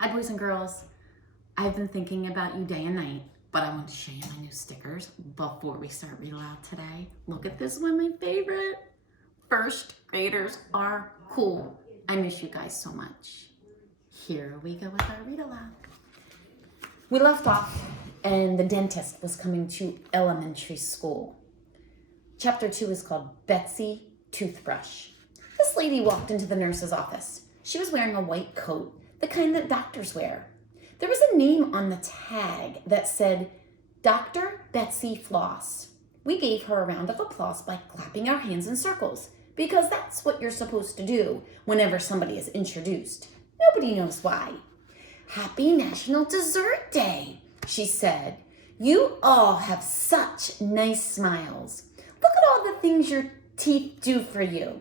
Hi, boys and girls. I've been thinking about you day and night, but I want to show you my new stickers before we start Read Aloud today. Look at this one, my favorite. First graders are cool. I miss you guys so much. Here we go with our Read Aloud. We left off, and the dentist was coming to elementary school. Chapter 2 is called Betsy Toothbrush. This lady walked into the nurse's office. She was wearing a white coat, the kind that doctors wear. There was a name on the tag that said, Dr. Betsy Floss. We gave her a round of applause by clapping our hands in circles, because that's what you're supposed to do whenever somebody is introduced. Nobody knows why. Happy National Dessert Day, she said. You all have such nice smiles. Look at all the things your teeth do for you.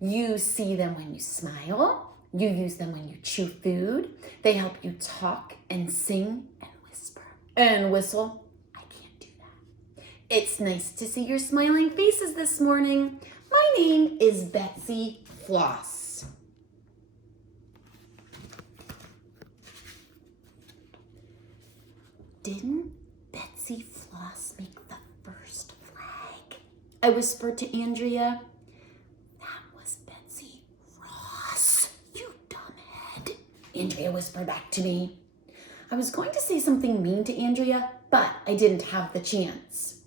You see them when you smile. You use them when you chew food. They help you talk and sing and whisper and whistle. I can't do that. It's nice to see your smiling faces this morning. My name is Betsy Floss. Didn't Betsy Floss make the first flag? I whispered to Andrea. Andrea whispered back to me. I was going to say something mean to Andrea, but I didn't have the chance.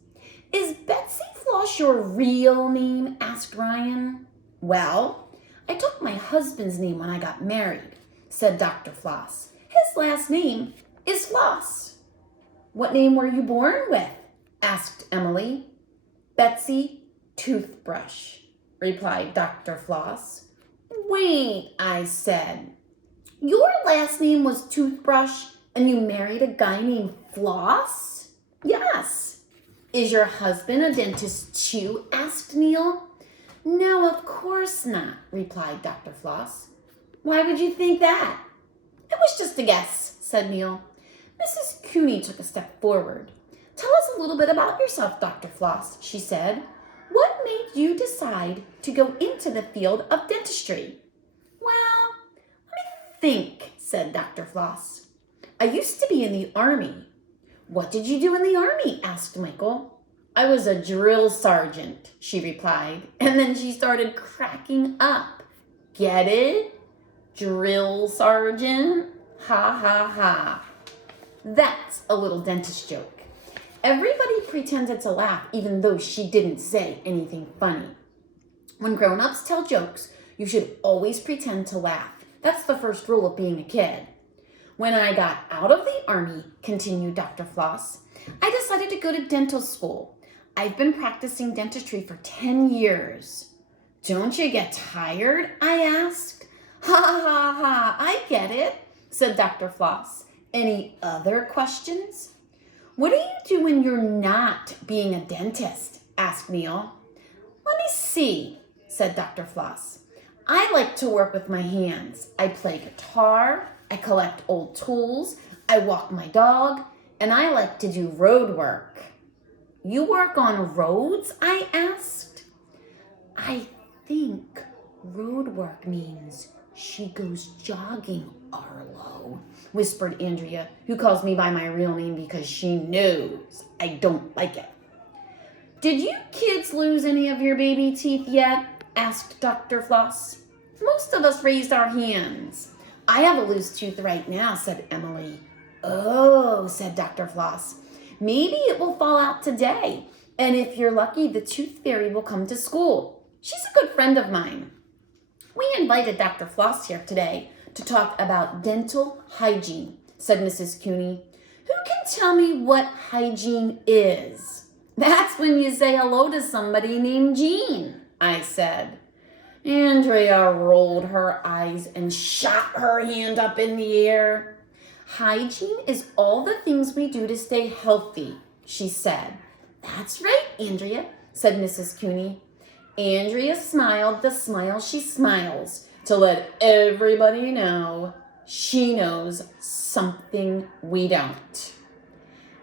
Is Betsy Floss your real name? Asked Ryan. Well, I took my husband's name when I got married, said Dr. Floss. His last name is Floss. What name were you born with? Asked Emily. Betsy Toothbrush, replied Dr. Floss. Wait, I said. Your last name was Toothbrush and you married a guy named Floss? Yes. Is your husband a dentist too? Asked Neil. No, of course not, replied Dr. Floss. Why would you think that? It was just a guess, said Neil. Mrs. Cooney took a step forward. Tell us a little bit about yourself, Dr. Floss, she said. What made you decide to go into the field of dentistry? Think, said Dr. Floss. I used to be in the Army. What did you do in the Army? Asked Michael. I was a drill sergeant, she replied, and then she started cracking up. Get it? Drill sergeant? Ha ha ha. That's a little dentist joke. Everybody pretended to laugh even though she didn't say anything funny. When grown-ups tell jokes, you should always pretend to laugh. That's the first rule of being a kid. When I got out of the Army, continued Dr. Floss, I decided to go to dental school. I've been practicing dentistry for 10 years. Don't you get tired? I asked. Ha ha ha, I get it, said Dr. Floss. Any other questions? What do you do when you're not being a dentist? Asked Neil. Let me see, said Dr. Floss. I like to work with my hands. I play guitar, I collect old tools, I walk my dog, and I like to do road work. You work on roads? I asked. I think road work means she goes jogging, Arlo, whispered Andrea, who calls me by my real name because she knows I don't like it. Did you kids lose any of your baby teeth yet? Asked Dr. Floss. Most of us raised our hands. I have a loose tooth right now, said Emily. Oh, said Dr. Floss. Maybe it will fall out today. And if you're lucky, the tooth fairy will come to school. She's a good friend of mine. We invited Dr. Floss here today to talk about dental hygiene, said Mrs. Cooney. Who can tell me what hygiene is? That's when you say hello to somebody named Jean, I said. Andrea rolled her eyes and shot her hand up in the air. Hygiene is all the things we do to stay healthy, she said. That's right, Andrea, said Mrs. Cooney. Andrea smiled the smile she smiles to let everybody know she knows something we don't.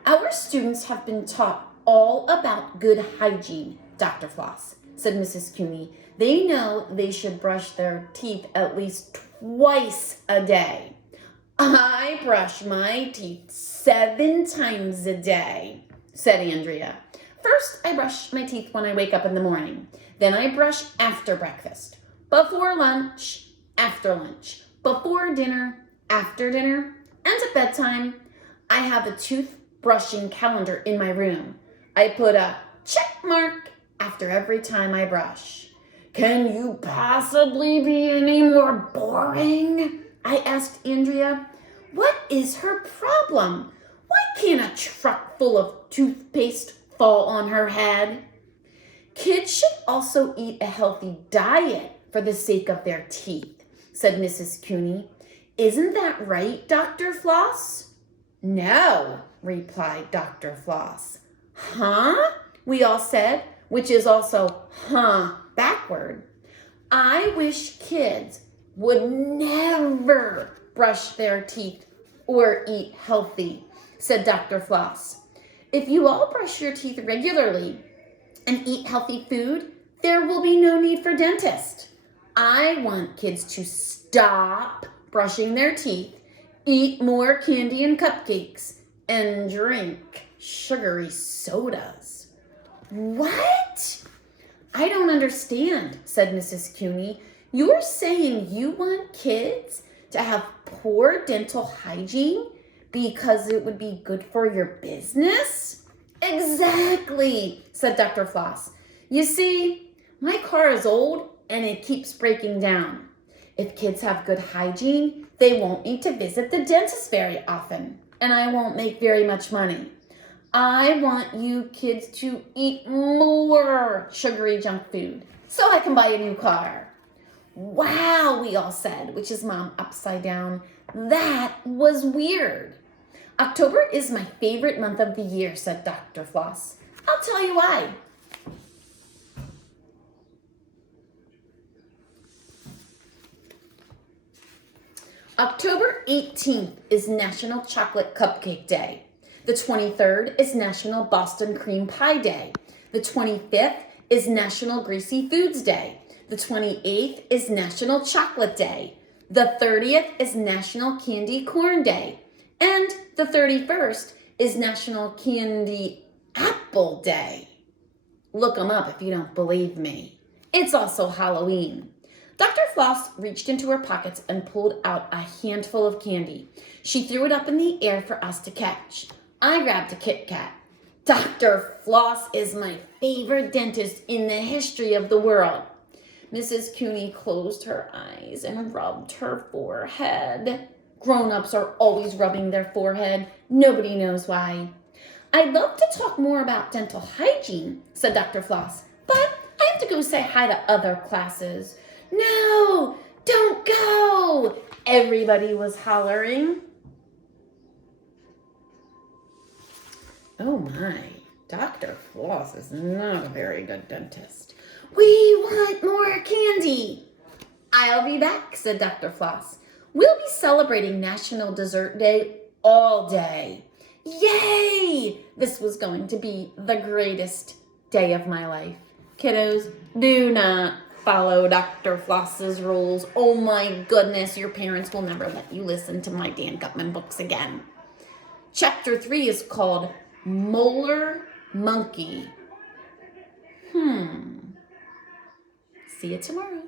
Our students have been taught all about good hygiene, Dr. Floss, said Mrs. Cooney. They know they should brush their teeth at least twice a day. I brush my teeth 7 times a day, said Andrea. First, I brush my teeth when I wake up in the morning. Then I brush after breakfast, before lunch, after lunch, before dinner, after dinner, and at bedtime. I have a tooth brushing calendar in my room. I put a check mark after every time I brush. Can you possibly be any more boring? I asked Andrea. What is her problem? Why can't a truck full of toothpaste fall on her head? Kids should also eat a healthy diet for the sake of their teeth, said Mrs. Cooney. Isn't that right, Dr. Floss? No, replied Dr. Floss. Huh? We all said, which is also backward. I wish kids would never brush their teeth or eat healthy, said Dr. Floss. If you all brush your teeth regularly and eat healthy food, there will be no need for dentists. I want kids to stop brushing their teeth, eat more candy and cupcakes, and drink sugary sodas. What? I don't understand, said Mrs. Cooney. You're saying you want kids to have poor dental hygiene because it would be good for your business? Exactly, said Dr. Floss. You see, my car is old and it keeps breaking down. If kids have good hygiene, they won't need to visit the dentist very often, and I won't make very much money. I want you kids to eat more sugary junk food so I can buy a new car. Wow, we all said, which is Mom upside down. That was weird. October is my favorite month of the year, said Dr. Floss. I'll tell you why. October 18th is National Chocolate Cupcake Day. The 23rd is National Boston Cream Pie Day. The 25th is National Greasy Foods Day. The 28th is National Chocolate Day. The 30th is National Candy Corn Day. And the 31st is National Candy Apple Day. Look them up if you don't believe me. It's also Halloween. Dr. Floss reached into her pockets and pulled out a handful of candy. She threw it up in the air for us to catch. I grabbed a Kit Kat. Dr. Floss is my favorite dentist in the history of the world. Mrs. Cooney closed her eyes and rubbed her forehead. Grown-ups are always rubbing their forehead. Nobody knows why. I'd love to talk more about dental hygiene, said Dr. Floss, but I have to go say hi to other classes. No, don't go, everybody was hollering. Oh my, Dr. Floss is not a very good dentist. We want more candy. I'll be back, said Dr. Floss. We'll be celebrating National Dessert Day all day. Yay! This was going to be the greatest day of my life. Kiddos, do not follow Dr. Floss's rules. Oh my goodness, your parents will never let you listen to my Dan Gutman books again. Chapter 3 is called Molar Monkey. See you tomorrow.